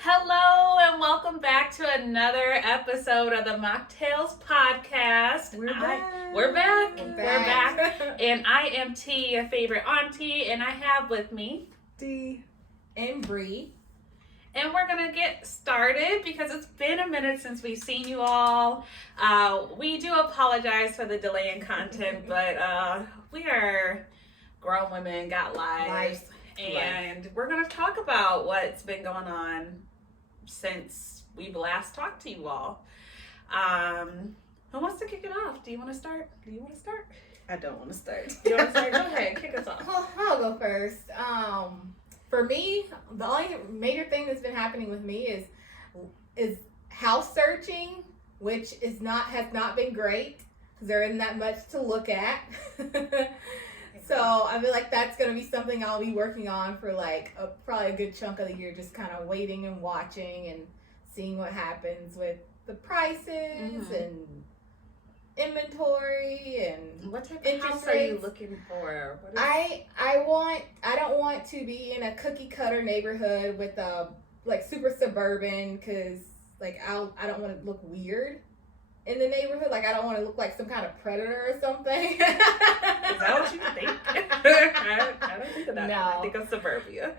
Hello and welcome back to another episode of the Mocktails Podcast. We're back. And I am T, your favorite auntie, and I have with me D and Bree. And we're going to get started because it's been a minute since we've seen you all. We do apologize for the delay in content, but we are grown women, got lives. And we're going to talk about what's been going on since we've last talked to you all. Who wants to kick it off? Do you want to start? I don't want to start. You want to start? Go ahead, kick us off. Well, I'll go first. For me, the only major thing that's been happening with me is house searching, which has not been great because there isn't that much to look at. So I feel like that's going to be something I'll be working on for probably a good chunk of the year, just kind of waiting and watching and seeing what happens with the prices and inventory and what type of house are you looking for? I don't want to be in a cookie cutter neighborhood with a super suburban because I don't want to look weird in the neighborhood. I don't want to look like some kind of predator or something. Is that what you think? I don't think of that. No. I think of suburbia.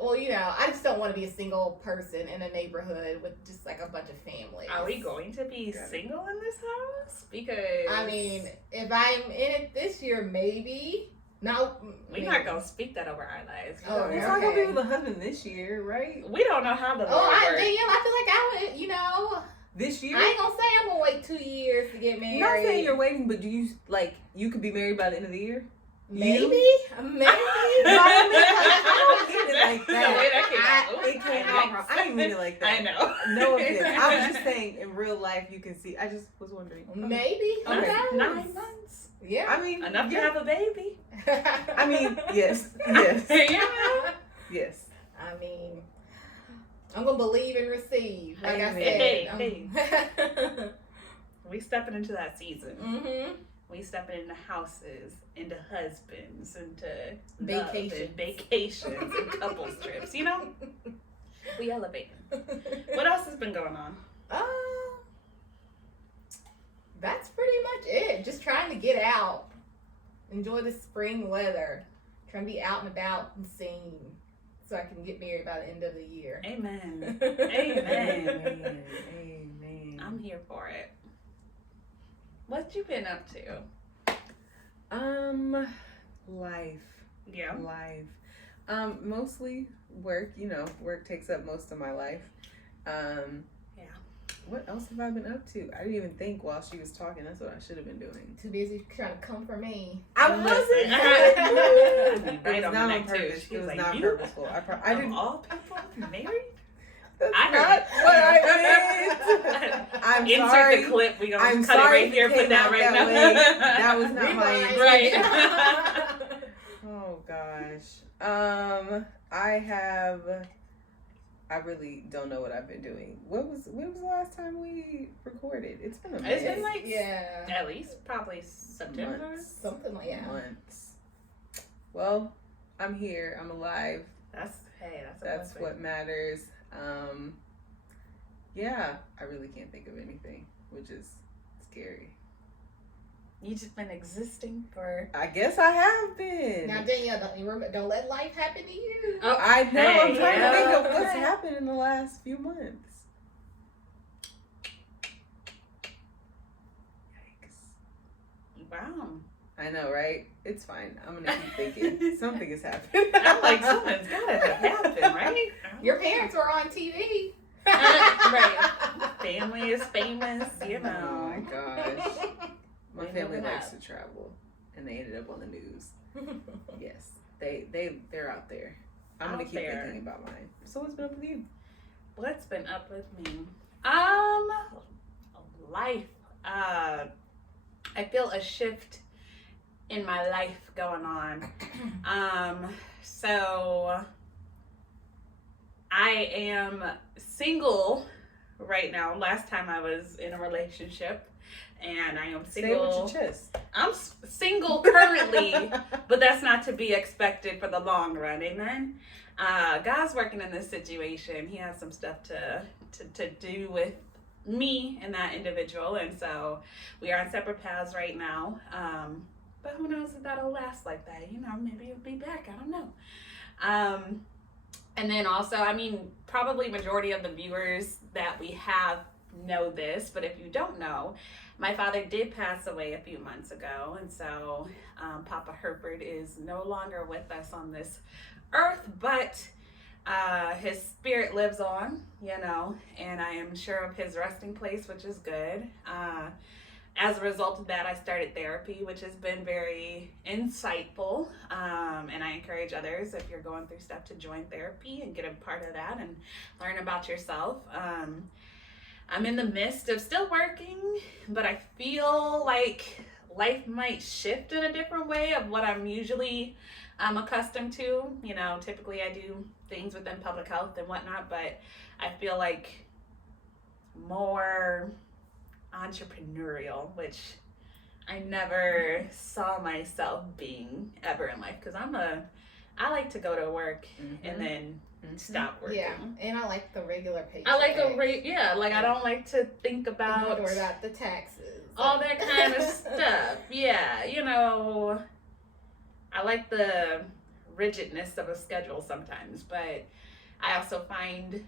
Well, I just don't want to be a single person in a neighborhood with just a bunch of families. Are we going to be single in this house? Because if I'm in it this year, maybe. No, we're not gonna speak that over our lives. Oh, you're not gonna be with a husband this year, right? We don't know how the Danielle, I feel like I would, This year? I ain't gonna say I'm gonna wait 2 years to get married. You're not saying you're waiting, but do you you could be married by the end of the year? Maybe. I don't get it like that. It came out wrong. I didn't mean it like that. I know. No offense. I was just saying, in real life, you can see. I just was wondering. Maybe. Okay. 9 months. Yeah. Enough to have a baby. Yes. Yes. I'm gonna believe and receive. Like I said. Hey. We stepping into that season. Mm-hmm. We stepping into houses, into husbands, into vacations and couples trips. We elevating. What else has been going on? That's pretty much it. Just trying to get out, enjoy the spring weather, trying to be out and about and seen, so I can get married by the end of the year. Amen. Amen. I'm here for it. What you been up to? Life. Yeah. Life. Mostly work. Work takes up most of my life. Yeah. What else have I been up to? I didn't even think while she was talking. That's what I should have been doing. Too busy trying to come for me. I wasn't. Right it was on not the on neck, purpose. too. It was Like, not you? purposeful. I didn't. All people married? That's I heard not it. what I meant. I'm Insert sorry. the clip. We're going I'm to cut it sorry right here. it Put came that out right that now. way. That was not my intention. Right. Oh gosh. I really don't know what I've been doing. When was the last time we recorded? It's been a minute. It's been at least probably September. Months. Something like that. Months. Well, I'm here. I'm alive. That's what matters. Yeah, I really can't think of anything, which is scary. You just been existing for. I guess I have been. Now, Danielle, don't let life happen to you. Oh, I know. I'm trying to think of what's Okay. happened in the last few months. Yikes. Wow. I know, right? It's fine. I'm gonna keep thinking. Something has happened. I'm like, something's gotta have happened, right? Your parents were on TV. Right. Family is famous, Oh my gosh. My They family never likes have. to travel, and they ended up on the news. Yes, they're out there. I'm gonna Out keep there. thinking about mine. So what's been up with you? What's been up with me? Life. I feel a shift in my life going on. So I am single right now. Last time I was in a relationship, and I am single. Say it with your chest. I'm single currently, but that's not to be expected for the long run. Amen. God's working in this situation. He has some stuff to do with me and that individual, and so we are on separate paths right now. But who knows if that'll last like that? You know, maybe it'll be back. I don't know. And then also, I mean, probably majority of the viewers that we have know this, but if you don't know, my father did pass away a few months ago, and so Papa Herford is no longer with us on this earth, but his spirit lives on, you know, and I am sure of his resting place, which is good. As a result of that, I started therapy, which has been very insightful, and I encourage others, if you're going through stuff, to join therapy and get a part of that and learn about yourself. I'm in the midst of still working, but I feel like life might shift in a different way of what I'm usually accustomed to. You know, typically I do things within public health and whatnot, but I feel like more entrepreneurial, which I never saw myself being ever in life, because I like to go to work and then stop working. Yeah, and I like the regular paycheck. I like I don't like to think about the taxes, all that kind of stuff. Yeah, you know, I like the rigidness of a schedule sometimes, but I also find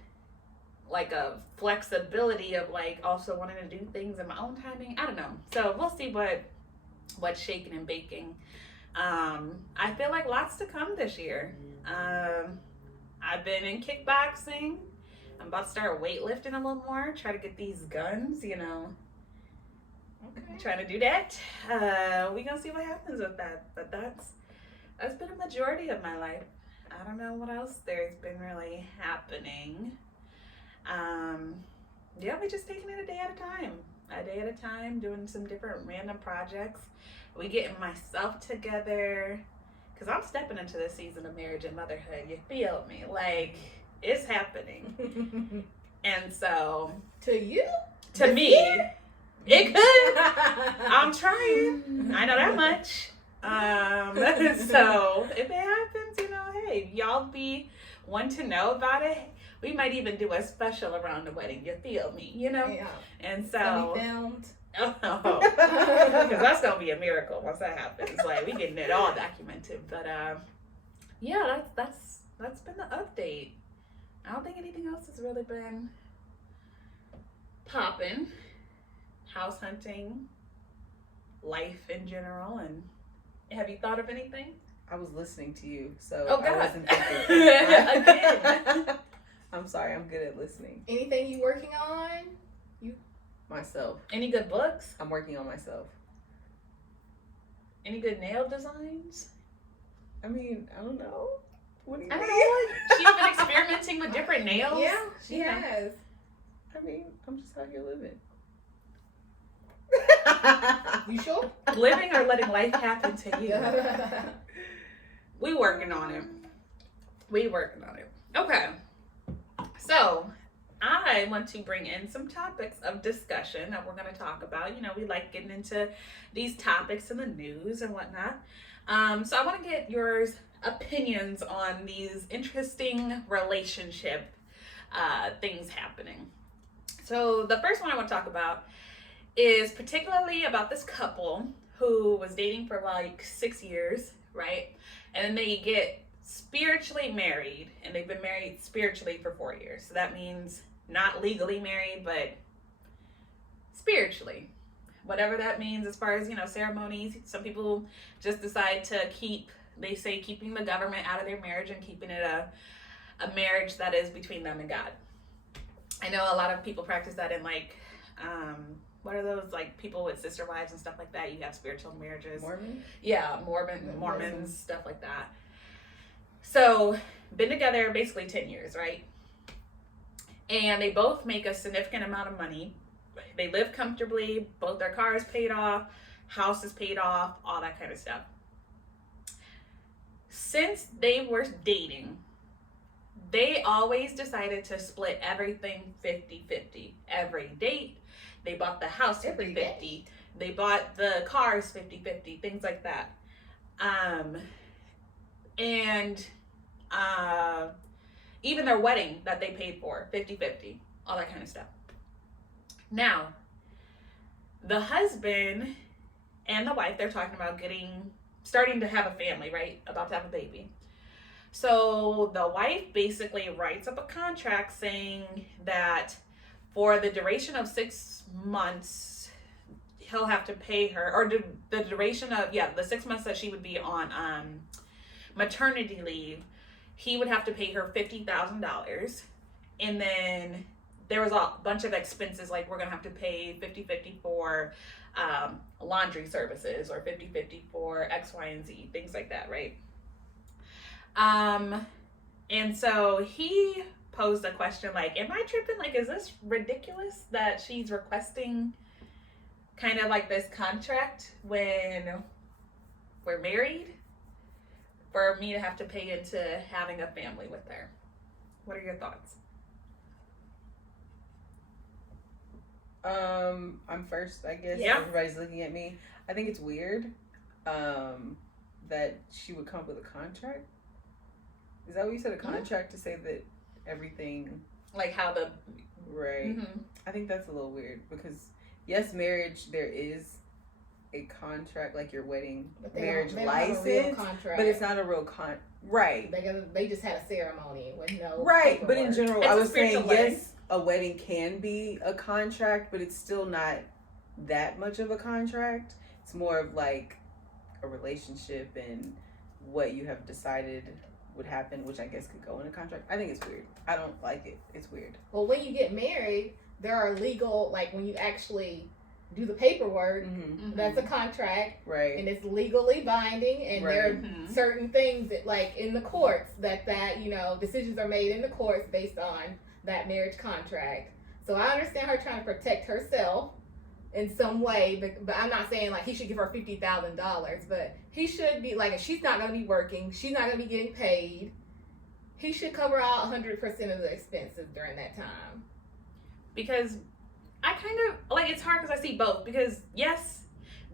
like a flexibility of like also wanting to do things in my own timing. I don't know. So we'll see what's shaking and baking. I feel like lots to come this year. I've been in kickboxing. I'm about to start weightlifting a little more. Try to get these guns, you know. Okay. Trying to do that. We gonna see what happens with that. But that's been a majority of my life. I don't know what else there's been really happening. Yeah, we just taking it a day at a time, doing some different random projects. We getting myself together, because I'm stepping into the season of marriage and motherhood. You feel me? Like, it's happening. And so, to me, it could. I'm trying. I know that much. So if it happens, you know, hey, y'all be one to know about it. We might even do a special around the wedding. You feel me? You know? Yeah. And so, it's gonna be filmed. Oh, because that's gonna be a miracle once that happens. Like, we getting it all documented. But yeah, that's been the update. I don't think anything else has really been popping. House hunting, life in general, and have you thought of anything? I was listening to you, so God. I wasn't thinking. Again. I'm sorry, I'm good at listening. Anything you working on? Myself. Any good books? I'm working on myself. Any good nail designs? I mean, I don't know. What do you I mean? don't know. She's been experimenting with different nails. Yeah, she has. I mean, I'm just out here living. You sure? Living or letting life happen to you? We working on it. Okay. So, I want to bring in some topics of discussion that we're going to talk about. You know, we like getting into these topics in the news and whatnot. So I want to get your opinions on these interesting relationship things happening. So the first one I want to talk about is particularly about this couple who was dating for like 6 years, right? And then they get spiritually married, and they've been married spiritually for 4 years. So that means not legally married, but spiritually. Whatever that means as far as, you know, ceremonies. Some people just decide to keeping the government out of their marriage and keeping it a marriage that is between them and God. I know a lot of people practice that in like, what are those, like, people with sister wives and stuff like that? You have spiritual marriages. Mormon? Yeah, Mormons, stuff like that. So, been together basically 10 years, right? And they both make a significant amount of money. They live comfortably, both their cars paid off, house is paid off, all that kind of stuff. Since they were dating, they always decided to split everything 50-50. Every date, they bought the house 50-50. They bought the cars 50-50, things like that. And even their wedding that they paid for, 50-50, all that kind of stuff. Now, the husband and the wife, they're talking about starting to have a family, right? About to have a baby. So the wife basically writes up a contract saying that for the duration of 6 months, he'll have to pay her, or the duration of, the 6 months that she would be on maternity leave, he would have to pay her $50,000. And then there was a bunch of expenses, like we're going to have to pay 50-50 for laundry services, or 50-50 for X, Y, and Z, things like that, right? And so he posed a question like, am I tripping? Like, is this ridiculous that she's requesting kind of like this contract when we're married for me to have to pay into having a family with her? What are your thoughts? I'm first, I guess. Yeah. Everybody's looking at me. I think it's weird that she would come up with a contract. Is that what you said? A contract to say that everything, like how the right? Mm-hmm. I think that's a little weird because yes, marriage, there is a contract, like your wedding marriage license, but it's not a real right. They just had a ceremony with no right. paperwork. But in general, I was saying wedding. Yes, a wedding can be a contract, but it's still not that much of a contract. It's more of like a relationship and what you have decided would happen, which I guess could go in a contract. I think it's weird. I don't like it. It's weird. Well, when you get married, there are legal, like when you actually do the paperwork, that's a contract, right? And it's legally binding, and there are certain things that, like in the courts, that decisions are made in the courts based on that marriage contract. So I understand her trying to protect herself in some way, but I'm not saying like he should give her $50,000, but he should be like, if she's not going to be working, she's not going to be getting paid, he should cover all 100% of the expenses during that time. Because I kind of like, it's hard because I see both, because yes,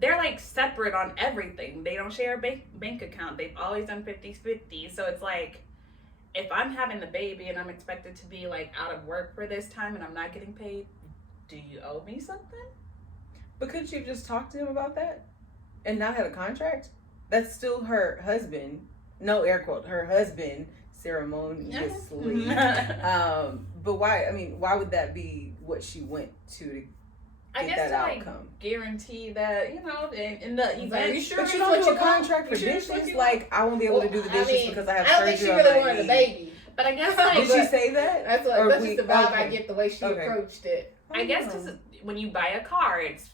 they're like separate on everything. They don't share a bank account. They've always done 50-50. So it's like, if I'm having the baby and I'm expected to be like out of work for this time and I'm not getting paid, do you owe me something? But couldn't you just talk to him about that and not have a contract? That's still her husband. No air quote. Her husband ceremoniously. But why? I mean, why would that be what she went to get that outcome? Like, guarantee that, in the event. Are you sure? But you don't do a contract for dishes. Like, I won't be able to do the dishes because I have surgery. I don't think she really wanted a baby. But I guess like, did she say that? That's just the vibe I get the way she approached it. I guess because when you buy a car, it's,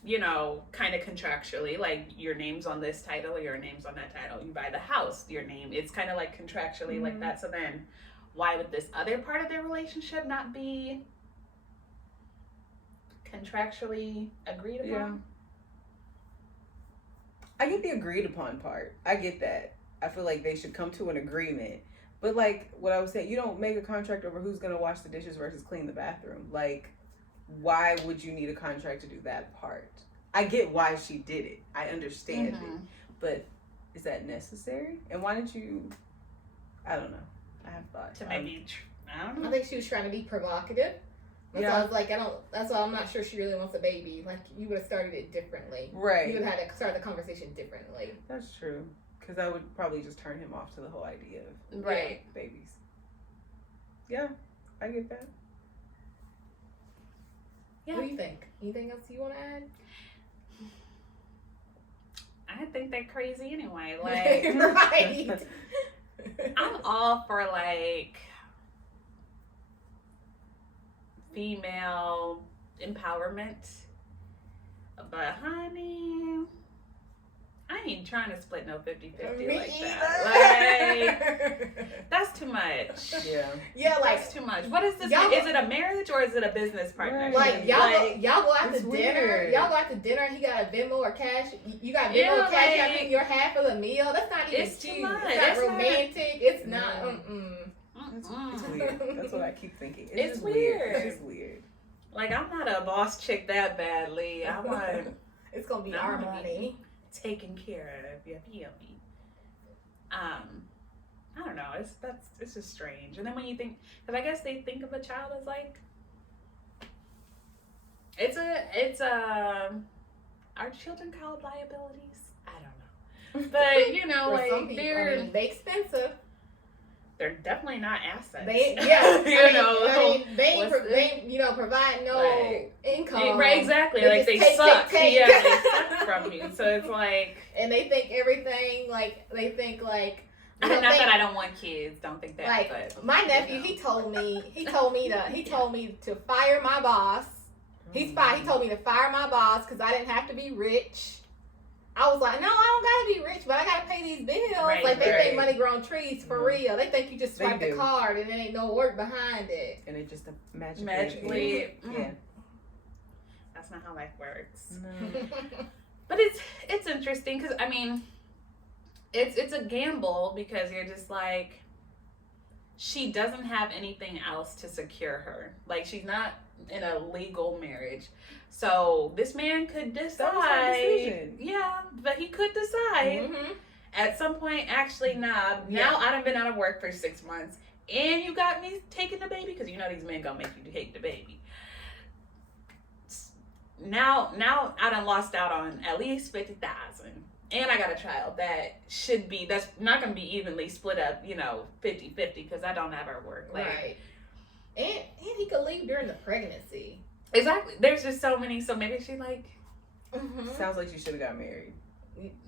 kind of contractually, like your name's on this title, your name's on that title. You buy the house, your name, it's kind of like contractually like that. So then why would this other part of their relationship not be contractually agreed upon? Yeah. I get the agreed upon part. I get that. I feel like they should come to an agreement. But like what I was saying, you don't make a contract over who's going to wash the dishes versus clean the bathroom. Like, why would you need a contract to do that part? I get why she did it. I understand it. But is that necessary? And why didn't you, I don't know. I have thoughts. To maybe, I don't know. I think she was trying to be provocative. That's why I was like, that's why I'm not sure she really wants a baby. Like, you would have started it differently. Right. You would have had to start the conversation differently. That's true. Because I would probably just turn him off to the whole idea of babies. Yeah, I get that. Yeah. What do you think? Anything else you want to add? I think they're crazy anyway. Like, right. I'm all for like female empowerment, but honey, I ain't trying to split no 50-50 like that. Like, that's too much. Yeah, like, that's too much. What is this? Is it a marriage or is it a business partnership? Like, y'all go out to dinner. Weird. Y'all go out to dinner and he got a Venmo or cash. You got Venmo or cash out your half of the meal. That's not even it's cute. Too much. It's not romantic. It's not. It's weird. That's what I keep thinking. It's weird. It's just weird. Like, I'm not a boss chick that badly. I want. It's gonna be our money. Taken care of, you feel me? I I don't know. It's just strange. And then when you think, because I guess they think of a child as like, are children called liabilities? I don't know. But you know, For like some people, they expensive. they're definitely not assets. They provide no like, income. Right, exactly. They like just they suck. take. Yeah, they suck from you. So it's like, and they think everything like they think like. not that I don't want kids. Don't think that. Like but, my nephew, he told me to fire my boss. He told me to fire my boss because I didn't have to be rich. I was like, no, I don't gotta be rich, but I gotta pay these bills. Right, like they right. think money grown trees for real. They think you just swipe They the do. card and there ain't no work behind it. And it just magically, yeah. that's not how life works. No. But it's interesting because I mean, it's a gamble because you're just like, she doesn't have anything else to secure her. Like she's not in a legal marriage. So this man could decide. Yeah, but he could decide at some point, actually, now I done been out of work for 6 months and you got me taking the baby, because you know these men gonna make you take the baby. Now I done lost out on at least $50,000. And I got a child that's not going to be evenly split up, 50-50, because I don't ever work. Like, right. And he could leave during the pregnancy. Exactly. There's just so many. So maybe she like. Sounds like you should have got married.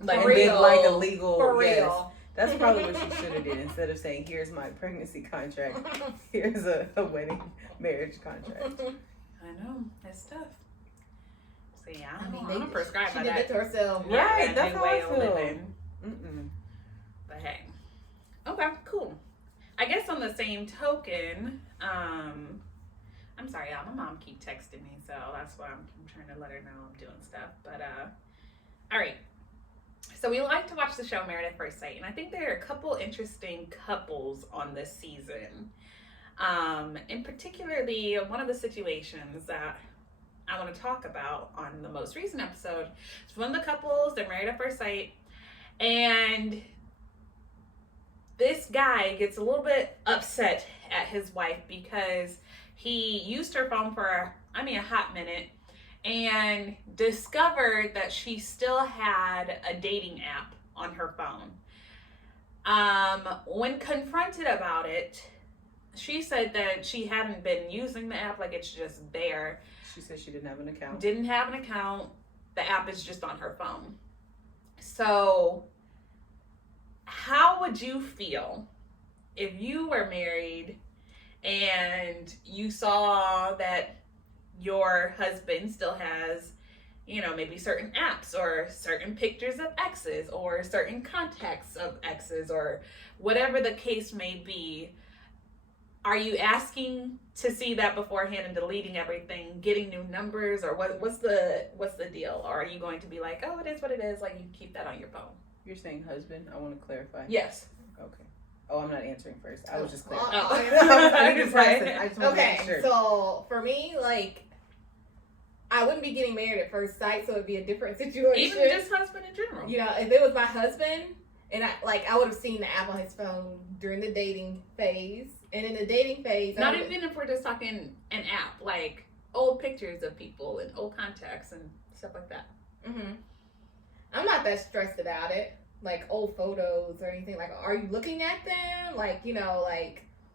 Like and did like a legal. For real. Yes. That's probably what you should have did instead of saying, "Here's my pregnancy contract. Here's a wedding marriage contract." I know. It's tough. So yeah, I mean, don't prescribe she by did that. it to herself. Right, that's new how I way of feel. living. But hey, okay, cool. I guess on the same token, I'm sorry, y'all. My mom keep texting me, so that's why I'm trying to let her know I'm doing stuff. But all right. So we like to watch the show Married at First Sight, and I think there are a couple interesting couples on this season. And particularly one of the situations that I want to talk about on the most recent episode is one of the couples, they're married at first sight, and this guy gets a little bit upset at his wife because he used her phone for, a hot minute, and discovered that she still had a dating app on her phone. When confronted about it, she said that she hadn't been using the app, like it's just there. She said she didn't have an account. Didn't have an account. The app is just on her phone. So, how would you feel if you were married and you saw that your husband still has, maybe certain apps or certain pictures of exes or certain contacts of exes or whatever the case may be? Are you asking to see that beforehand and deleting everything, getting new numbers, or what's the deal? Or are you going to be like, oh, it is what it is, like you keep that on your phone? You're saying husband? I want to clarify. Yes. Okay. Oh, I'm not answering first. I was just clarifying. I just I just want to Okay, make sure. so for me, like, I wouldn't be getting married at first sight, so it'd be a different situation. Even just husband in general. If it was my husband, and I would have seen the app on his phone during the dating phase. And in the dating phase, not even if we're just talking an app, like old pictures of people and old contacts and stuff like that. I'm not that stressed about it, like old photos or anything. Like, are you looking at them? Like,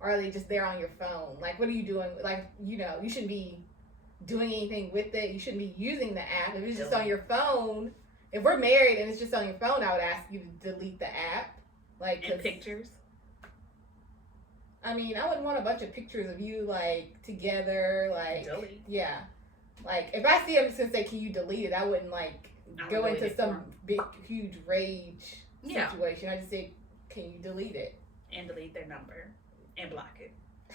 or are they just there on your phone? Like, what are you doing? Like, you shouldn't be doing anything with it. You shouldn't be using the app. If it's just on your phone, if we're married and it's just on your phone, I would ask you to delete the app. Like, and pictures. I wouldn't want a bunch of pictures of you, like, together, like, delete. Yeah. Like, if I see them and say, can you delete it, I wouldn't, like, go into some big, huge rage situation. I just say, can you delete it? And delete their number. And block it.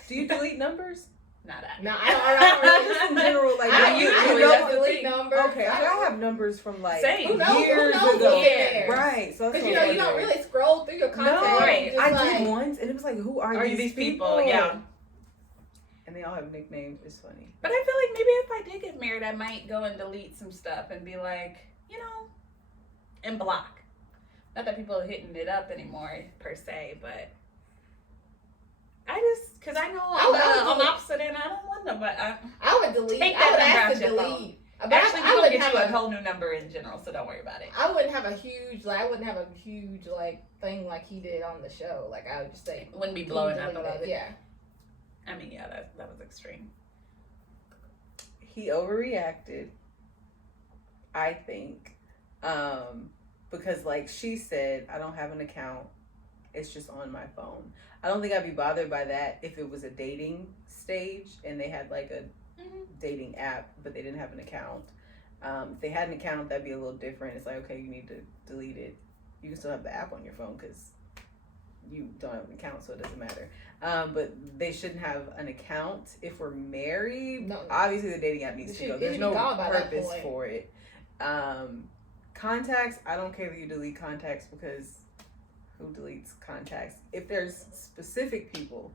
Do you delete numbers? Not that. No, I don't really. Just in general, like, I usually don't delete numbers. Okay, I have numbers from, like, Same. years who knows ago. there? Right. So Because, you don't really scroll through your contacts. No, Right. I did once, and it was like, who are these people? Yeah. And they all have nicknames. It's funny. But I feel like maybe if I did get married, I might go and delete some stuff and be like, and block. Not that people are hitting it up anymore, per se, but because I know I would on the delete- opposite end, I don't want them, but I would delete. Take I that would number ask out to your phone. delete. But actually, I we will wouldn't get you have a whole new number in general, so don't worry about it. I wouldn't have a huge like thing like he did on the show. Like I would just say, Wouldn't be blowing up delete about it. Yeah. I mean, yeah, that was extreme. He overreacted, I think, because like she said, I don't have an account. It's just on my phone. I don't think I'd be bothered by that if it was a dating stage and they had like a dating app, but they didn't have an account. If they had an account, that'd be a little different. It's like, okay, you need to delete it. You can still have the app on your phone because you don't have an account, so it doesn't matter. But they shouldn't have an account if we're married. No. Obviously, the dating app needs to go. There's no purpose point. for it. Contacts, I don't care that you delete contacts because who deletes contacts? If there's specific people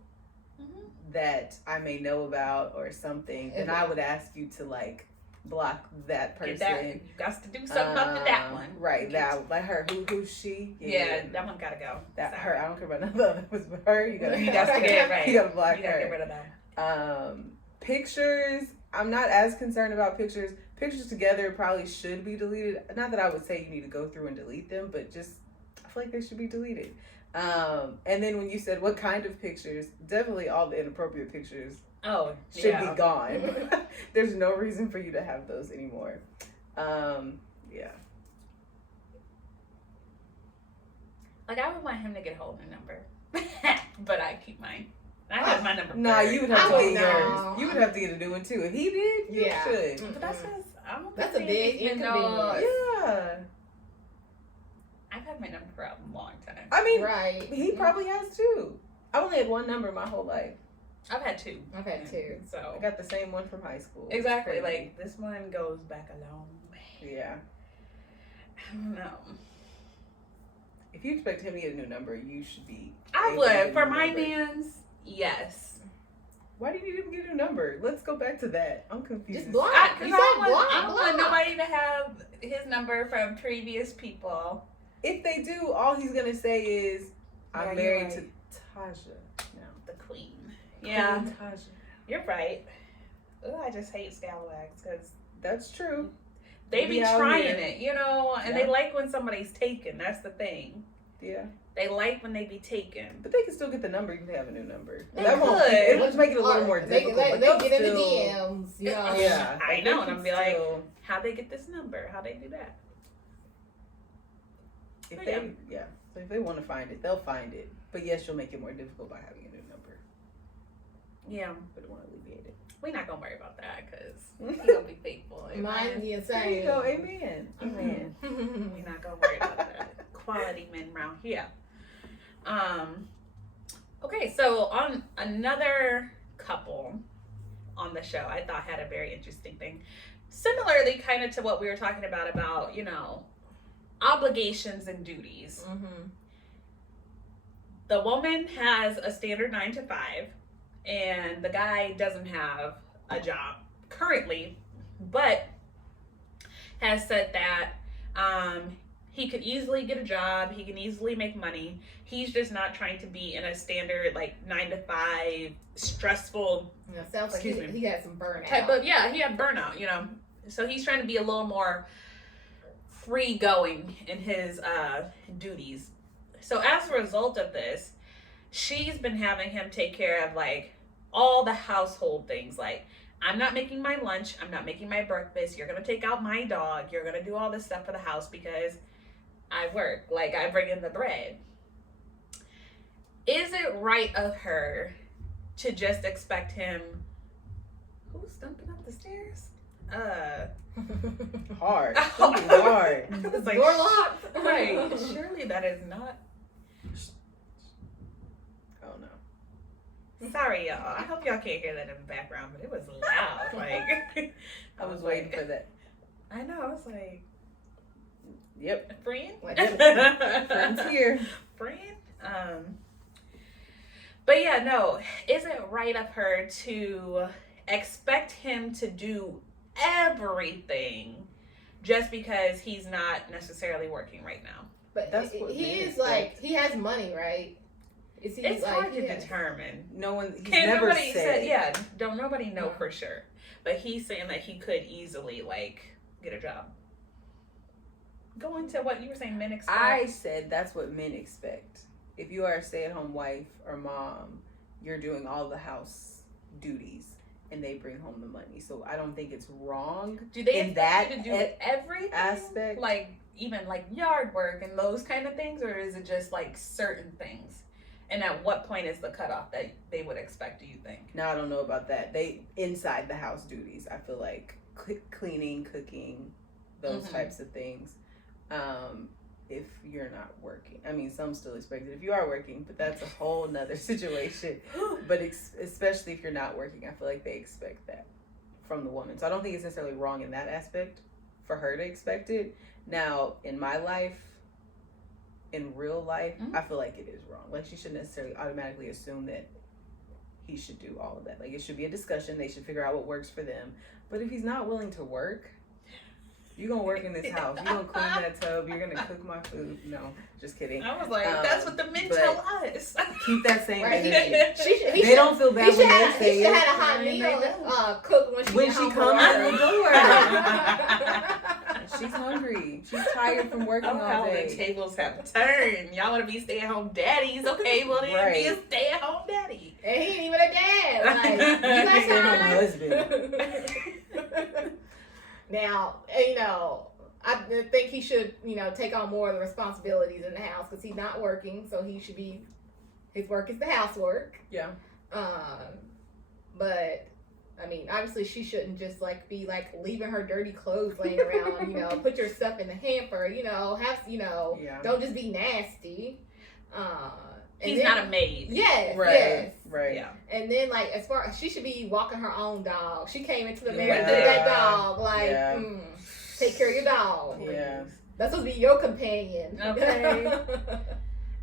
that I may know about or something, then I would ask you to like block that person. You got to do something up to that one. Right, that like her. Who's she? Yeah, that one gotta go. That Sorry. her. I don't care about none of the others, but her. You gotta. You got to get it right. You gotta block You gotta her. get rid of them. Pictures. I'm not as concerned about pictures. Pictures together probably should be deleted. Not that I would say you need to go through and delete them, but just I feel like they should be deleted. And then when you said what kind of pictures, definitely all the inappropriate pictures should be gone. There's no reason for you to have those anymore. Yeah. Like I would want him to get a hold of the number, but I keep mine. I have my number. Nah, first. you would have to get No. yours. You would have to get a new one too. If he did, you should. But that's his. I don't That's think a big he even knows. inconvenience. Yeah. I've had my number for a long time. I mean, Right. he probably has too. I've only had one number my whole life. I've had two. I've had two. So I got the same one from high school. exactly. It's crazy. Like this one goes back a long way. Yeah. I don't know. If you expect him to get a new number, you should be. I able to get would a for new my number. man's. Yes. Why do you need him to get a new number? Let's go back to that. I'm confused. Just block. Because You I said don't want, I don't block. want nobody to have his number from previous people. If they do, all he's gonna say is, Yeah, "I'm you're married right. to Taja now." The queen. Yeah, Queen Taja. you're right. Ooh, I just hate scalawags because That's true. they be out trying here. it, you know, and they like when somebody's taken. That's the thing. Yeah, They like when they be taken. but they can still get the number. You can have a new number. They That won't. could. It'll just make it a little more They difficult. but they they'll get in the still- DMs. You know. Yeah, I like, know, they and can I'm be like, still- how'd they get this number? How'd they do that? if But they, so if they want to find it, they'll find it. But yes, you'll make it more difficult by having a new number. Yeah, But it won't alleviate it. we're not gonna worry about that because he's gonna be faithful. Mine's the There you same. go. Amen. Amen. We're not gonna worry about that. Quality men around here. Okay, so on another couple on the show, I thought had a very interesting thing. Similarly, kind of to what we were talking about, you know, obligations and duties. Mm-hmm. The woman has a standard 9 to 5, and the guy doesn't have a job currently, but has said that he could easily get a job, he can easily make money. He's just not trying to be in a standard like 9 to 5 stressful Yeah, sounds like Excuse me. he had some burnout. type of, yeah, he had burnout, you know. So he's trying to be a little more free going in his duties. So as a result of this, she's been having him take care of like all the household things. Like, I'm not making my lunch, I'm not making my breakfast, you're gonna take out my dog, you're gonna do all this stuff for the house because I work, like I bring in the bread. Is it right of her to just expect him? Who's stumping up the stairs? Hard. Something hard. It's like, Door locked. right. Surely that is not. Oh no. Sorry, y'all. I hope y'all can't hear that in the background, but it was loud. Like I was waiting for that. I know. I was like, Yep. friend. Friends here. Friend. But yeah, no. Is it right of her to expect him to do everything just because he's not necessarily working right now? But That's what he men is expect. like, he has money, right? Is he It's like, hard to determine. No one. He's Can't never nobody said. yeah, don't nobody know No. for sure. But he's saying that he could easily like get a job. Go into what you were saying, men expect. I said that's what men expect. If you are a stay-at-home wife or mom, you're doing all the house duties, and they bring home the money. So I don't think it's wrong. Do they in expect that you to do everything? aspect. Like even like yard work and those kind of things, or is it just like certain things? And at what point is the cutoff that they would expect, do you think? Now I don't know about that. They inside the house duties. I feel like cleaning, cooking, those Mhm. types of things. If you're not working, I mean, some still expect it if you are working, but that's a whole nother situation. But especially if you're not working, I feel like they expect that from the woman. So I don't think it's necessarily wrong in that aspect for her to expect it. Now, in my life, in real life, Mhm. I feel like it is wrong. Like, she shouldn't necessarily automatically assume that he should do all of that. Like, it should be a discussion. They should figure out what works for them. But if he's not willing to work, you're going to work in this house. You're going to clean that tub. You're going to cook my food. No, just kidding. I was like, that's what the men but tell us. Keep that same Right. energy. They don't feel bad He when should they have, say he should it. have had a hot and they meal don't. cooked when she When get she home comes from in the work. door. She's hungry. She's tired from working Oh, all how the day. tables have turned. Y'all want to be stay-at-home daddies? Okay, well then Right. be a stay-at-home daddy. And he ain't even a dad. Like, you got Stay-at-home time? Now, you know, I think he should, you know, take on more of the responsibilities in the house because he's not working, so he should be. His work is the housework. Yeah. But I mean, obviously, she shouldn't just like be like leaving her dirty clothes laying around. You know, put your stuff in the hamper. You know, Yeah. don't just be nasty. And He's then- not a maid. Yes, Right. yes. Right. Yeah. And then, like, as far she should be walking her own dog. She came into the Yeah. marriage with that dog. Like, Yeah. take care of your dog. Yeah. That's supposed to be your companion. Okay.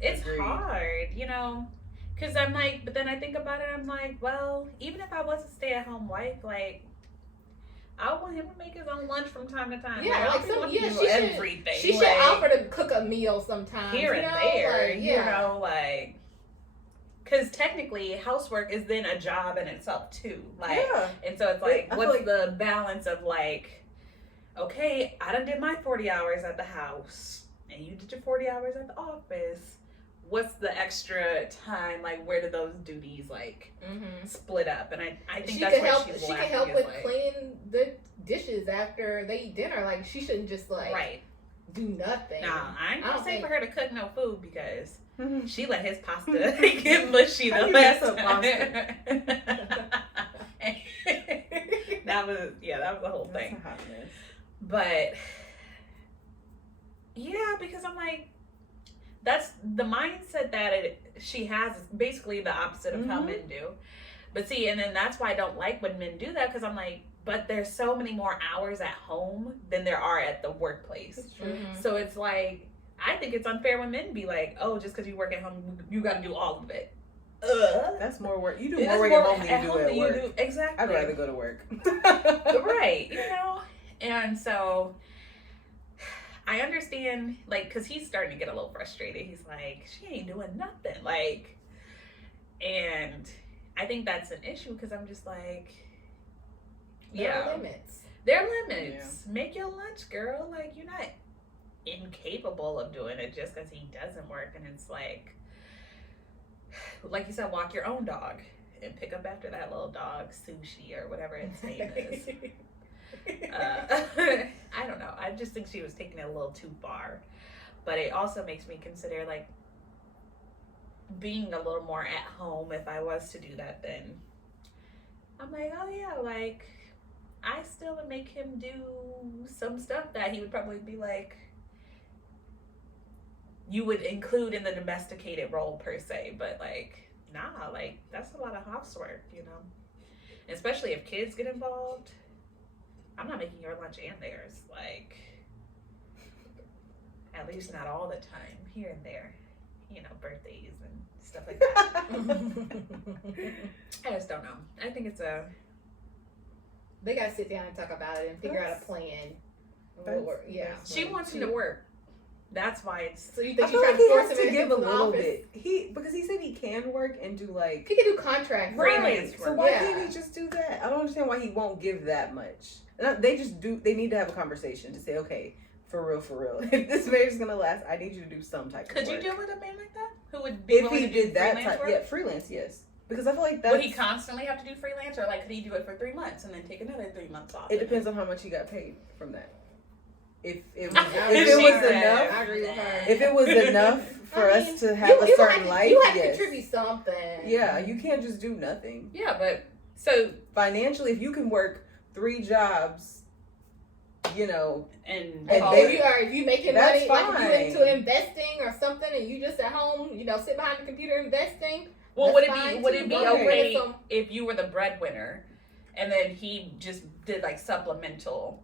It's Agreed. hard, you know, because I'm like, but then I think about it, I'm like, well, even if I was a stay-at-home wife, like, I want him to make his own lunch from time to time. Yeah, I like don't some- want yeah, to do she should- everything. She should like, offer to cook a meal sometimes. here you and know? there, Like, you know, like, because technically housework is then a job in itself too. Like, Yeah. and so it's like, I feel what's like- the balance of like, okay, I done did my 40 hours at the house, and you did your 40 hours at the office. What's the extra time? Like, where do those duties like Mhm. split up? And I think She that's could where help. she's She could lacking. help is, with like, cleaning the dishes after they eat dinner. Like, she shouldn't just like right. do nothing. Nah, I ain't I gonna don't say think- for her to cook no food because Mhm. she let his pasta get mushy How the you last mess up time. that was the whole That's thing. a hot mess. But yeah, because I'm like, that's the mindset that she has is basically the opposite of how Mhm. men do. But see, and then that's why I don't like when men do that, because I'm like, but there's so many more hours at home than there are at the workplace. Mhm. So it's like, I think it's unfair when men be like, oh, just because you work at home, you got to do all of it. That's more work. You do It's more work at home than you do at than work. Exactly. I'd rather go to work. Right, you know? And so I understand, like, because he's starting to get a little frustrated. He's like, she ain't doing nothing. Like, and I think that's an issue because I'm just like, There are yeah, limits. there are limits. Make your lunch, girl. Like, you're not incapable of doing it just because he doesn't work. And it's like you said, walk your own dog and pick up after that little dog, Sushi or whatever its name is. I don't know. I just think she was taking it a little too far. But it also makes me consider, like, being a little more at home. If I was to do that, then I'm like, oh yeah, like, I still would make him do some stuff that he would probably be like, you would include in the domesticated role per se, but like, nah, like, that's a lot of housework, you know? Especially if kids get involved. I'm not making your lunch and theirs, like, at least not all the time, here and there, you know, birthdays and stuff like that. I just don't know. I think it's a, They gotta sit down and talk about it and figure out a plan. That's- Yeah. that's she right. wants him to work. That's why it's. So you I think feel you like trying to he force has him to give a into the little office? bit. Because he said he can work and do like He can do contracts. Freelance So work. why Yeah. can't he just do that? I don't understand why he won't give that much. And they just do. They need to have a conversation to say, okay, for real. If this marriage is gonna last, I need you to do some type of Could work. you deal with a man like that? Who would be If willing he to do did that freelance type, work? yeah, freelance, yes. Because I feel like that's. Would he constantly have to do freelance, or like could he do it for 3 months and then take another 3 months off? It depends on how much he got paid from that. If it was, I if She it was said- enough, I agree with her. if it was enough for I us mean, to have you a have certain to, life, you have to yes. contribute something. Yeah, you can't just do nothing. Yeah, but so Financially, if you can work 3 jobs, you know, and And Or they- if you making that's money, like if you fine. into investing or something, and you just at home, sit behind the computer investing. well, That's would fine, it too. be Go ahead. okay Some- if you were the breadwinner, and then he just did like supplemental?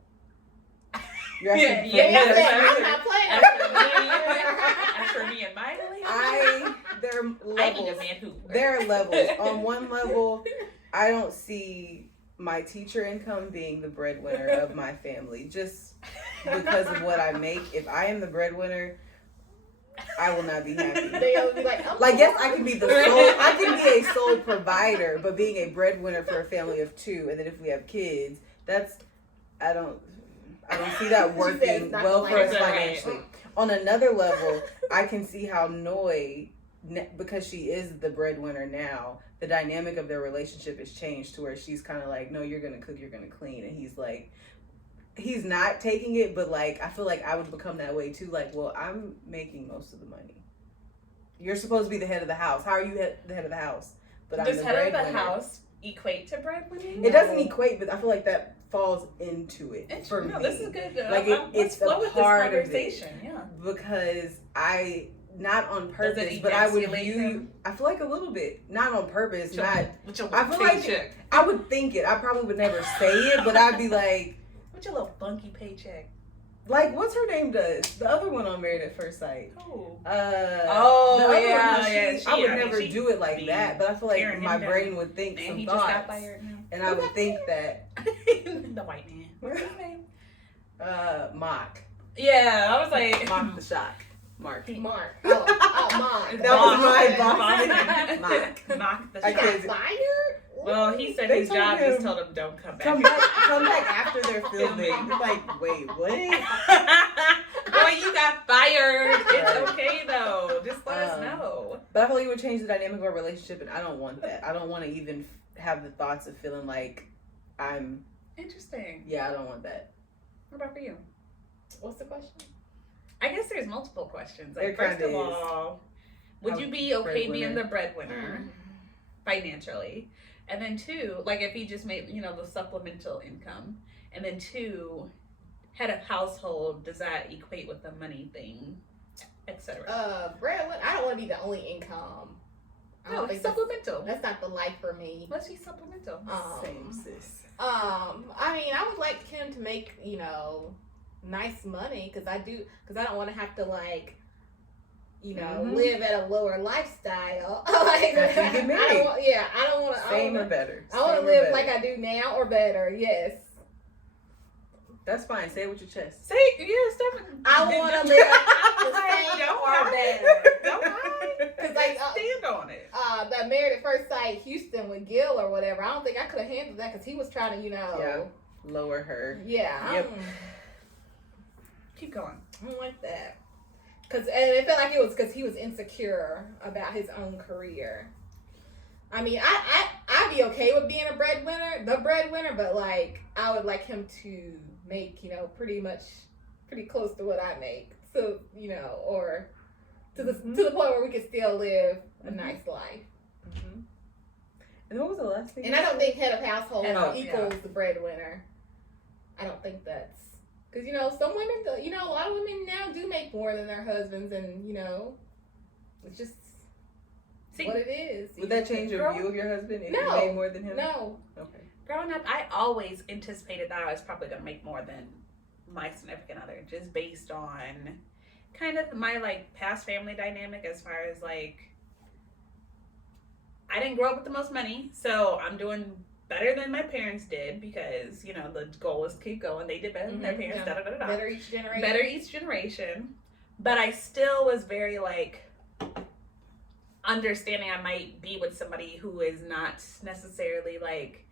you're asking Yeah, Yeah, that's I'm what not playing. As for me and my there are I need a levels. man who. There are levels. On one level, I don't see my teacher income being the breadwinner of my family just because of what I make. If I am the breadwinner, I will not be happy. They'll be like, Like, yes, I can be I can be a sole provider, but being a breadwinner for a family of 2, and then if we have kids, I don't see that She said working it's not well for us gonna work. financially. On another level, I can see how Noi, because she is the breadwinner now, the dynamic of their relationship has changed to where she's kind of like, no, you're gonna cook, you're gonna clean, and he's like, he's not taking it, but like, I feel like I would become that way too. Like, well, I'm making most of the money. You're supposed to be the head of the house. How are you the head of the house? But I'm Does the head of the breadwinner. house equate to breadwinning? It doesn't equate, but I feel like that falls into it for No, me. this is good. Like, Let's it's a flow with this part of it. conversation. Yeah. Because I, not on purpose, it but I would emasculate view. him? I feel like a little bit, not on purpose. With your I little feel like- paycheck. I would think it. I probably would never say it, but I'd be like, With your little funky paycheck. what's her name does? The other one on Married at First Sight. Oh. The other one, yeah, how yeah. I would mean, never she do it like be that, but I feel like tearing my him down. brain would think Man, some he thoughts, just got fired now. and I would think that The white man. What's his name? Mock Yeah, I was like. Mock the Shock. Mark. Mark. Oh, Mark. That was my boss. Mock. Mock the I He shot. got can't- fired? Well, he said They his told job him, just told him don't come back. Come back after they're filming. You're like, wait, what? Boy, you got fired. It's okay though. Just let us know. But I feel like it would change the dynamic of our relationship, and I don't want that. I don't want to even have the thoughts of feeling like I'm. Interesting. Yeah, I don't want that. What about for you? What's the question? I guess there's multiple questions. There Like, first kinda of is. all, would How you be okay being breadwinner. the breadwinner financially? And then 2, like if he just made, the supplemental income. And then 2, head of household, does that equate with the money thing, etc.? Breadwinner. I don't want to be the only income. I No, don't it's think that's, supplemental. that's not the life for me. Let's be supplemental. Same, sis. I mean, I would like him to make, nice money because I don't want to have to Mhm. live at a lower lifestyle. Like, After you get married. I don't want to. Same or better. I want to Same or live better. like I do now or better. Yes. That's fine. Say it with your chest. Say, Stephanie. I want to live the same Don't or hide. better. Don't hide. 'Cause, like, stand on it. That Married at First Sight Houston with Gil or whatever. I don't think I could have handled that because he was trying to, Yeah. Lower her. Yeah. Yep. Keep going. I don't like that. And it felt like it was because he was insecure about his own career. I mean, I'd be okay with being the breadwinner, but like I would like him to make, pretty close to what I make. So, or to the point where we could still live a nice life. Mm-hmm. And what was the last thing? And I don't think head of household Oh, equals the breadwinner. I don't think that's because some women, a lot of women now do make more than their husbands, and it's just what it is. Would that change your view of your husband if you No. made more than him? No. Okay. Growing up, I always anticipated that I was probably going to make more than my significant other, just based on kind of my past family dynamic as far as I didn't grow up with the most money, so I'm doing better than my parents did because the goal is to keep going. They did better than their parents. Yeah. Da, da, da, da, da. Better each generation. Better each generation. but I still was very like understanding I might be with somebody who is not necessarily like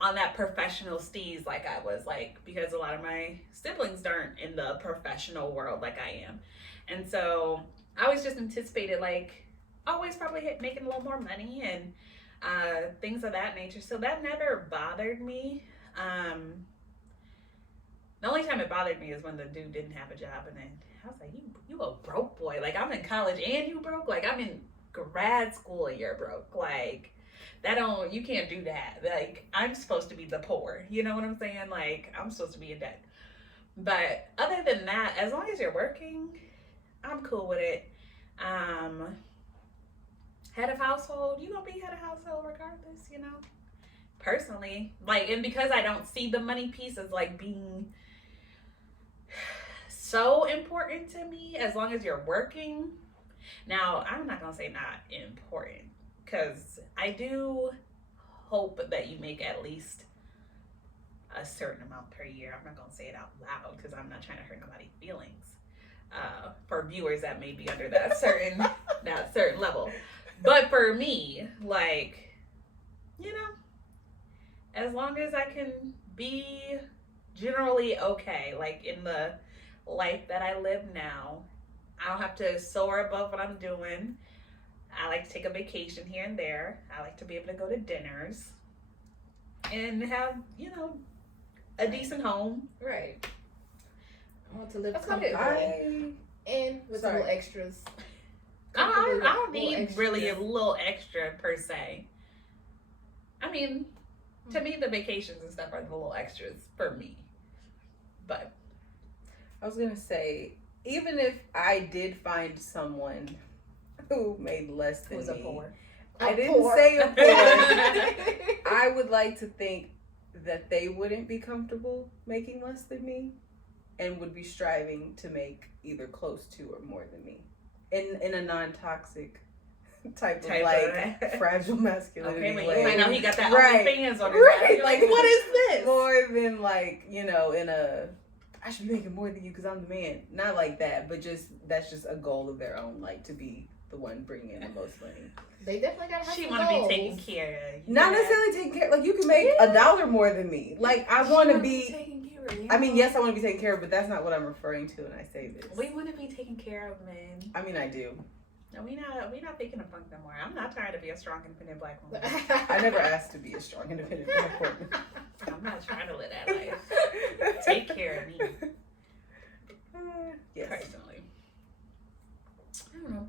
on that professional steez like I was, like, because a lot of my siblings aren't in the professional world like I am. And so I was just anticipated like always probably making a little more money and things of that nature. So that never bothered me. The only time it bothered me is when the dude didn't have a job, and then I was like, you a broke boy. Like, I'm in college and you broke? Like, I'm in grad school and you're broke. Like, you can't do that. Like, I'm supposed to be the poor. You know what I'm saying? Like, I'm supposed to be in debt. But other than that, as long as you're working, I'm cool with it. Head of household, you gonna be head of household regardless, you know? Personally. Like, and because I don't see the money piece as like being so important to me, as long as you're working. Now, I'm not gonna say not important, because I do hope that you make at least a certain amount per year. I'm not gonna say it out loud because I'm not trying to hurt nobody's feelings. For viewers that may be under that certain level. But for me, like, you know, as long as I can be generally okay, like in the life that I live now, I don't have to soar above what I'm doing. I like to take a vacation here and there. I like to be able to go to dinners and have, you know, a decent home. Right. I want to live That's about it. comfortably and with little extras. I don't need really a little extra per se. I mean, to me, the vacations and stuff are the little extras for me. But I was gonna say, even if I did find someone who made less than me, poor. I didn't say a poor. I would like to think that they wouldn't be comfortable making less than me, and would be striving to make either close to or more than me, in a non-toxic type of like fragile masculinity. okay, when way. you find out he got that Right. OnlyFans on his Right. back, you're like, what is this? More than like, you know, I should be making more than you because I'm the man. Not like that, but that's just a goal of their own, like to be the one bringing in the most money. They definitely gotta have She some want to goals. be taken care of. Not necessarily taking care. Like, you can make $1 more than me. Like, I want to be. taken care of. I mean, yes, I want to be taken care of, but that's not what I'm referring to when I say this. We want to be taken care of, man. I mean, I do. No, we not thinking of punk no more. I'm not trying to be a strong, independent black woman. I never asked to be a strong, independent black woman. I'm not trying to live that life. Take care of me. Yes. Personally. I don't know.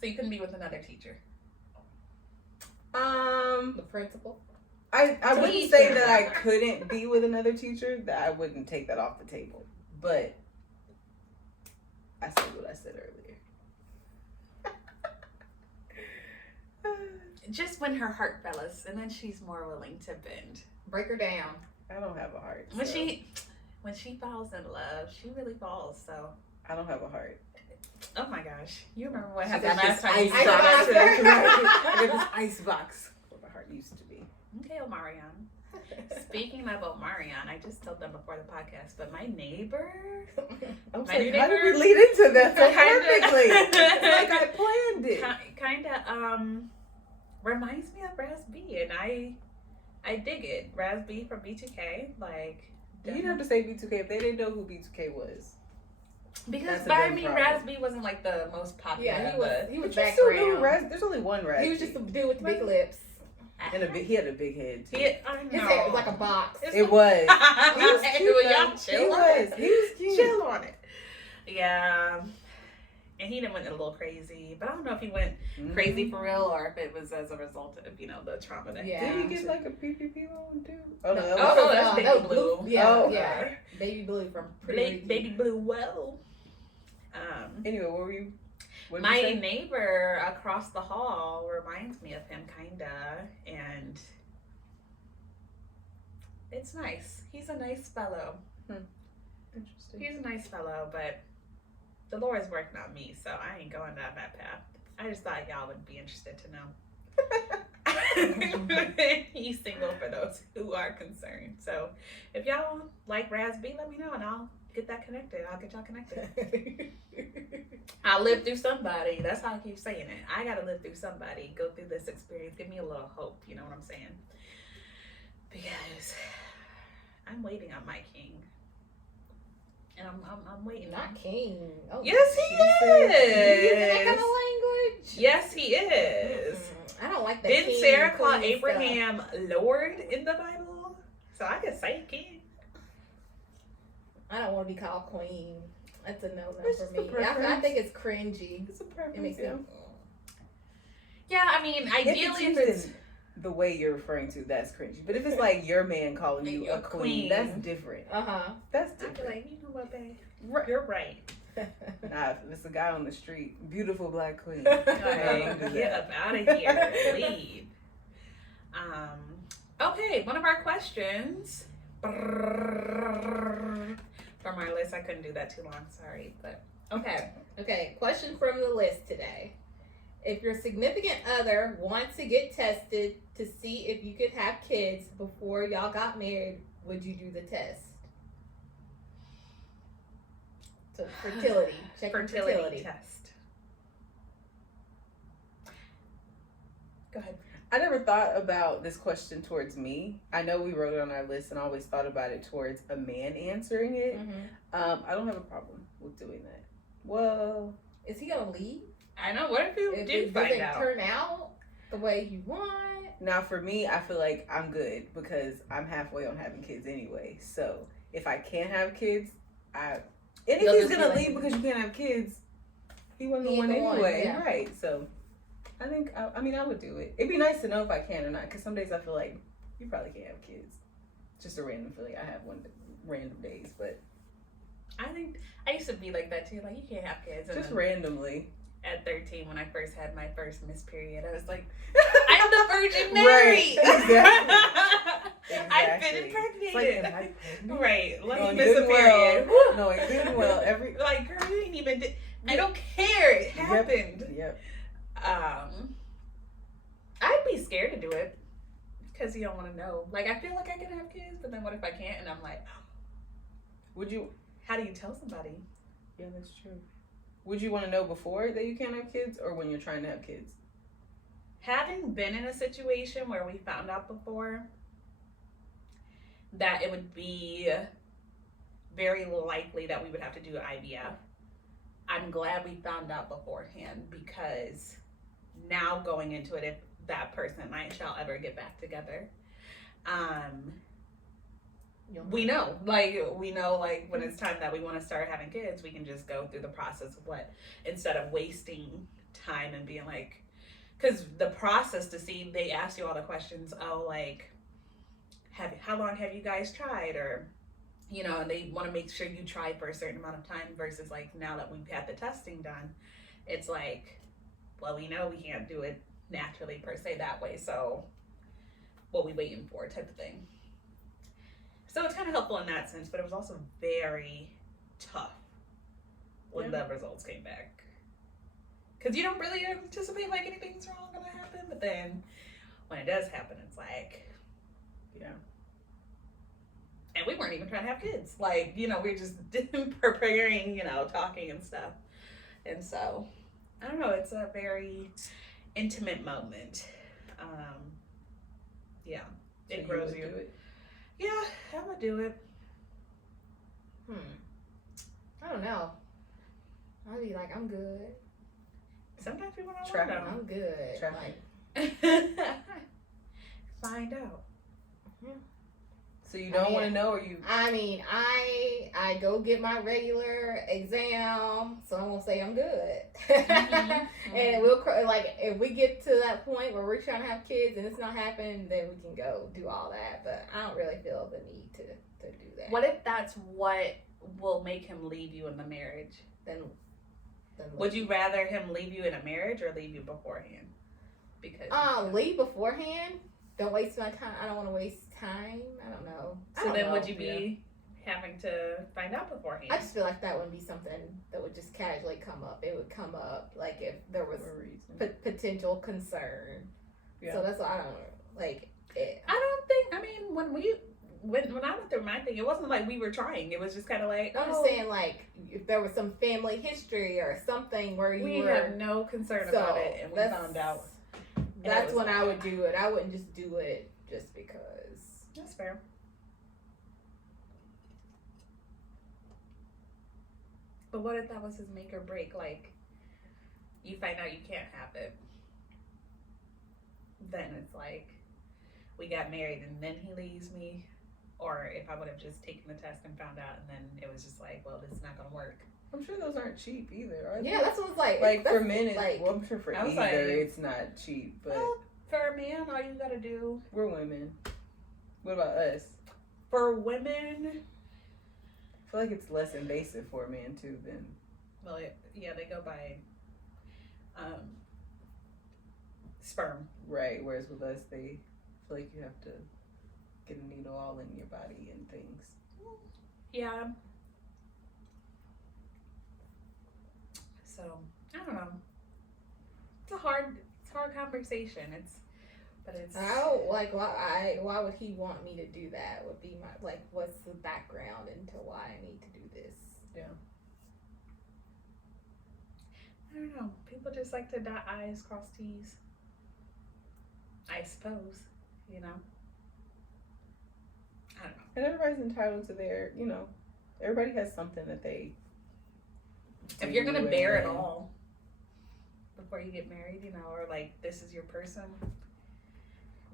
So you couldn't be with another teacher? The principal. I wouldn't say that I couldn't be with another teacher. That I wouldn't take that off the table. But I said what I said earlier. Just win her heart, fellas, and then she's more willing to bend. Break her down. I don't have a heart. When so she falls in love, she really falls. So I don't have a heart. oh my gosh, you remember what She happened got last this time? you ice saw box. that? I got this ice box where my heart used to be. Okay, Omarion. Speaking of Omarion, I just told them before the podcast, but my neighbor. I'm My saying, new how did we neighbor- lead into that so Kinda- perfectly? It's like I planned it. Kind of reminds me of Raz B, and I dig it. Raz B from B2K, like. You didn't have to say B2K if they didn't know who B2K was. Because That's a by big me, problem. Raz B wasn't like the most popular. Yeah, he was But you still knew background. Raz. There's only one Raz. He was just a dude with the big lips. and he had a big head too. I His hair was like a box. It was. He was cute. Y'all though. chill He on was. it. He was cute. Chill on it. Yeah. And he done went a little crazy, but I don't know if he went crazy for real or if it was as a result of, you know, the trauma that Yeah. Did he get like a PPP loan too? Oh no, No. that Oh, was that's that Baby was Blue. Yeah, Oh, yeah. okay. Baby Blue from Pretty Ricky. Baby Blue. Whoa. Anyway, what were you? What did My you say? neighbor across the hall reminds me of him, kinda, and it's nice. He's a nice fellow. Interesting. He's a nice fellow, but the Lord's working on me, so I ain't going down that path. I just thought y'all would be interested to know. He's single for those who are concerned. So if y'all like Raz B, let me know and I'll get that connected. I'll get y'all connected. I'll live through somebody. That's how I keep saying it. I gotta live through somebody. Go through this experience. Give me a little hope. You know what I'm saying? Because I'm waiting on my king. And I'm waiting. Not king. Oh, Yes, he using that kind is. of language. Yes, he is. I don't like that. Didn't king Sarah and call queen Abraham Lord in the Bible? So I could say king. stuff. I don't want to be called queen. That's a no It's for just a me. I preference. think it's cringy. It's a It preference. makes me. Yeah, I mean, ideally, if it's the way you're referring to, that's cringy. But if it's like your man calling you a queen, that's different. That's I'd be different. like, you know what, babe? Right. You're right. Nah, if it's a guy on the street, beautiful black queen. Like, don't do get that. up out of here. Leave. Okay, one of our questions from our list. I couldn't do that too long, sorry. But okay. Okay, question from the list today. If your significant other wants to get tested to see if you could have kids before y'all got married, would you do the test? So fertility. Check Fertility test. Go ahead. I never thought about this question towards me. I know we wrote it on our list and always thought about it towards a man answering it. I don't have a problem with doing that. Well, Is he gonna leave? I know. What if you If do it find doesn't out? turn out the way you want? now for me, I feel like I'm good because I'm halfway on having kids anyway. So if I can't have kids, and if You'll he's just be gonna like- leave because you can't have kids, he wasn't He the ain't one the one, anyway, yeah. right? So I think I mean I would do it. It'd be nice to know if I can or not, because some days I feel like you probably can't have kids. Just a random feeling I have random days, but I think I used to be like that too. Like, you can't have kids. And just then randomly. at 13, when I first had my first missed period, I was like, I'm the Virgin Right, Mary. exactly. I've been Exactly. impregnated. It's like, am I pregnant? Right. Let me Knowing miss a good and period. well, knowing good and well, every Like, girl, you ain't even. I don't care. It happened. Yep. I'd be scared to do it because you don't want to know. Like, I feel like I can have kids, but then what if I can't? And I'm like, Would you? how do you tell somebody? Yeah, that's true. Would you want to know before that you can't have kids, or when you're trying to have kids? Having been in a situation where we found out before that it would be very likely that we would have to do IVF, I'm glad we found out beforehand, because now going into it, if that person and I shall ever get back together, we know when it's time that we want to start having kids, we can just go through the process of instead of wasting time and being like, because the process to see, they ask you all the questions, like, how long have you guys tried, or, and they want to make sure you try for a certain amount of time, versus like now that we've had the testing done, it's like, well, we know we can't do it naturally per se that way, so what we waiting for type of thing. So it's kind of helpful in that sense, but it was also very tough when the results came back. Because you don't really anticipate like anything's wrong gonna happen, but then when it does happen, it's like, Yeah. And we weren't even trying to have kids. Like, we were just preparing, talking and stuff. And so, I don't know, it's a very intimate moment. Yeah, So it grows would you. do it? Yeah, I would do it. I don't know. I'd be like, I'm good. Sometimes people don't Try. want I'm good. Try. Like, to find out. So you don't want to know, or you? I mean, I go get my regular exam, so I'm gonna say I'm good. And we'll like, if we get to that point where we're trying to have kids and it's not happening, then we can go do all that. But I don't really feel the need to do that. What if that's what will make him leave you in the marriage? Then Would you rather him leave you in a marriage or leave you beforehand? Because leave beforehand? Don't waste my time. I don't want to waste time. I don't know. so then would you be having to find out beforehand? I just feel like that wouldn't be something that would just casually come up. It would come up like if there was For a reason. potential concern. Yeah. So that's why I don't like it. I don't think. I mean, when I went through my thing, it wasn't like we were trying. It was just kind of like, I'm just saying, like, if there was some family history or something where we you were, had no concern about it, and we found out. That's was when I like- would do it. I wouldn't just do it just because. That's fair. But what if that was his make or break? Like, you find out you can't have it. Then it's like, we got married and then he leaves me. Or if I would have just taken the test and found out and then it was just like, well, this is not going to work. I'm sure those aren't cheap either, are they? Yeah, that's what it's like. Like, That's for men, it's, like, well, I'm sure for I was either, like- it's not cheap, but Well, for a man, all you got to do. we're women. What about us? For women, I feel like it's less invasive for a man, too, than... well, yeah, they go by sperm. Right, whereas with us, they feel like you have to get a needle all in your body and things. Yeah. So I don't know. It's a hard conversation. It's I don't like why would he want me to do that? Would be my like what's the background into why I need to do this? I don't know. People just like to dot I's, cross T's. I suppose, you know. I don't know. And everybody's entitled to their, everybody has something that they... If you're gonna do bear it and- all before you get married, or like this is your person.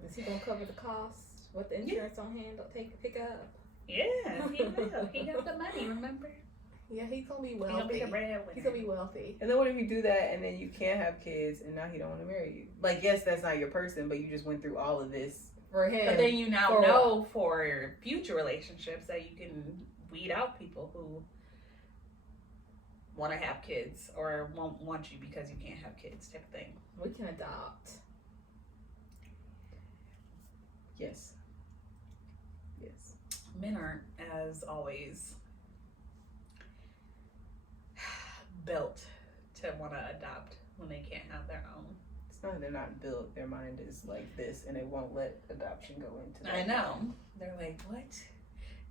Is he gonna cover the cost? What the insurance on hand will pick up? Yeah, he will. He got the money, remember? Yeah, he's gonna be He gonna be wealthy. the breadwinner. He's gonna be wealthy. And then what if you do that and then you can't have kids and now he don't want to marry you? Like, yes, that's not your person, but you just went through all of this. For him. But then you now For know for future relationships that you can weed out people who want to have kids or won't want you because you can't have kids, type of thing. We can adopt. Yes. Yes. Men aren't, as always, built to want to adopt when they can't have their own. It's not that they're not built. Their mind is like this and they won't let adoption go into that. I know. They're like, what?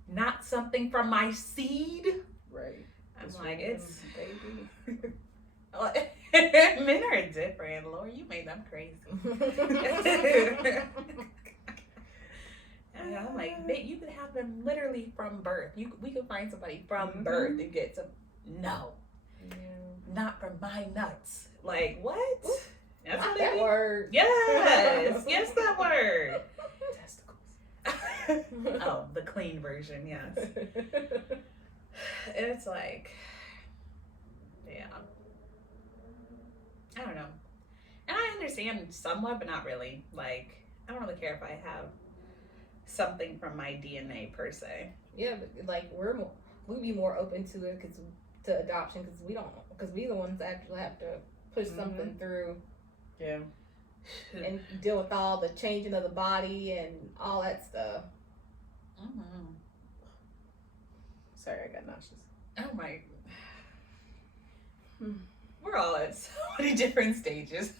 Not something from my seed? Right. I'm It's like, from it's... baby. Men are different. Lord, you made them crazy. And I'm like, man, you could have them literally from birth. We could find somebody from birth and get some. No, not from my nuts. Like what? That's Not what that they do. word. Yes, yes, that word. Testicles. Oh, the clean version. Yes. It's like, yeah. I don't know. And I understand somewhat, but not really. Like, I don't really care if I have something from my DNA per se. Yeah, but like we'd be more open to it to adoption because we the ones that actually have to push something through Yeah. and deal with all the changing of the body and all that stuff. Mm-hmm. Sorry, I got nauseous. Oh my. We're all at so many different stages.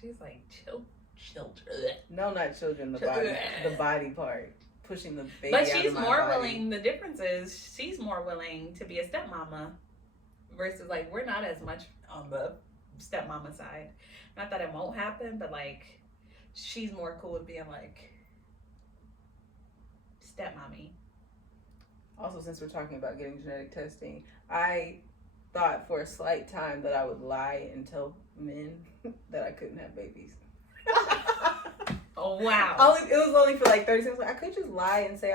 She's like, children. No, not children, the body. The body part. Pushing the baby But out she's of my more body. willing, the difference is she's more willing to be a stepmama versus like we're not as much on the stepmama side. Not that it won't happen, but like she's more cool with being like stepmommy. Also, since we're talking about getting genetic testing, I thought for a slight time that I would lie and tell men that I couldn't have babies. Oh wow. It was only for like 30 seconds. I could just lie and say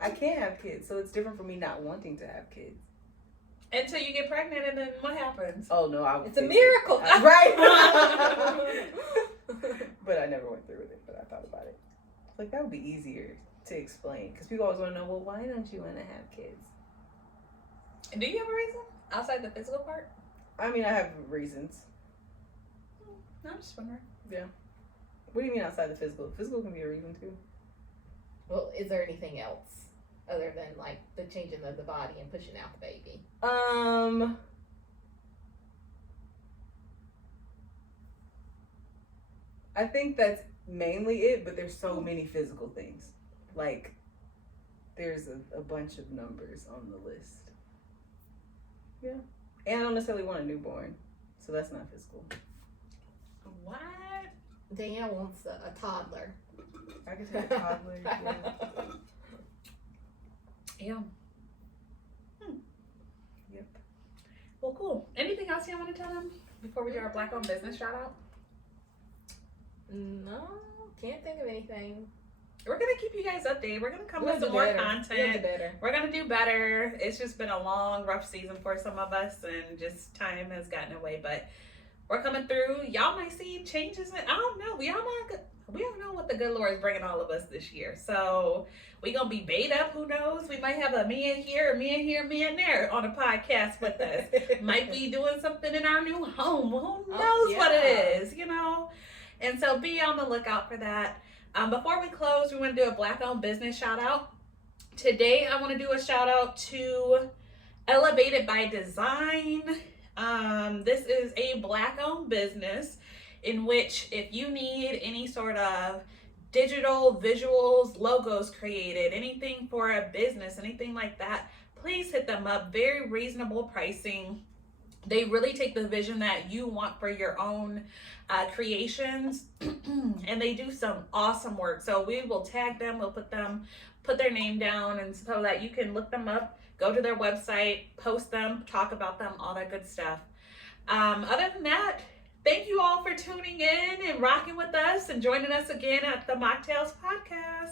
I can't have kids. So it's different for me not wanting to have kids. Until you get pregnant and then what happens? Oh no, It's a miracle. Right. But I never went through with it, but I thought about it. Like that would be easier to explain because people always want to know, well, why don't you want to have kids? And do you have a reason outside the physical part? I mean, I have reasons. No, I'm just wondering. What do you mean outside the physical? Physical can be a reason too. Well, is there anything else other than like the changing of the body and pushing out the baby? I think that's mainly it, but there's so many physical things. Like, there's a bunch of numbers on the list. Yeah. And I don't necessarily want a newborn, so that's not physical. What? Danielle wants a toddler. I could take a toddler. Yeah. Yeah. Yep. Well, cool. Anything else you want to tell them before we do our Black-owned business shout out? No, can't think of anything. We're gonna keep you guys updated. We're gonna come We'll with do some more better. content. We'll do better. We're gonna do better. It's just been a long, rough season for some of us, and just time has gotten away. But we're coming through. Y'all might see changes. I don't know. We don't know what the good Lord is bringing all of us this year. So we gonna be bait up. Who knows? We might have a me in here, me in here, me in there on a podcast with us. Might be doing something in our new home. Who knows what it is? You know. And so be on the lookout for that. Before we close, we want to do a Black-owned business shout out. Today, I want to do a shout out to Elevated by Design. This is a Black-owned business in which if you need any sort of digital visuals, logos created, anything for a business, anything like that, please hit them up. Very reasonable pricing. They really take the vision that you want for your own creations, and they do some awesome work. So we will tag them, we'll put their name down, and so that you can look them up, go to their website, post them, talk about them, all that good stuff. Other than that, thank you all for tuning in and rocking with us and joining us again at the Mocktails Podcast.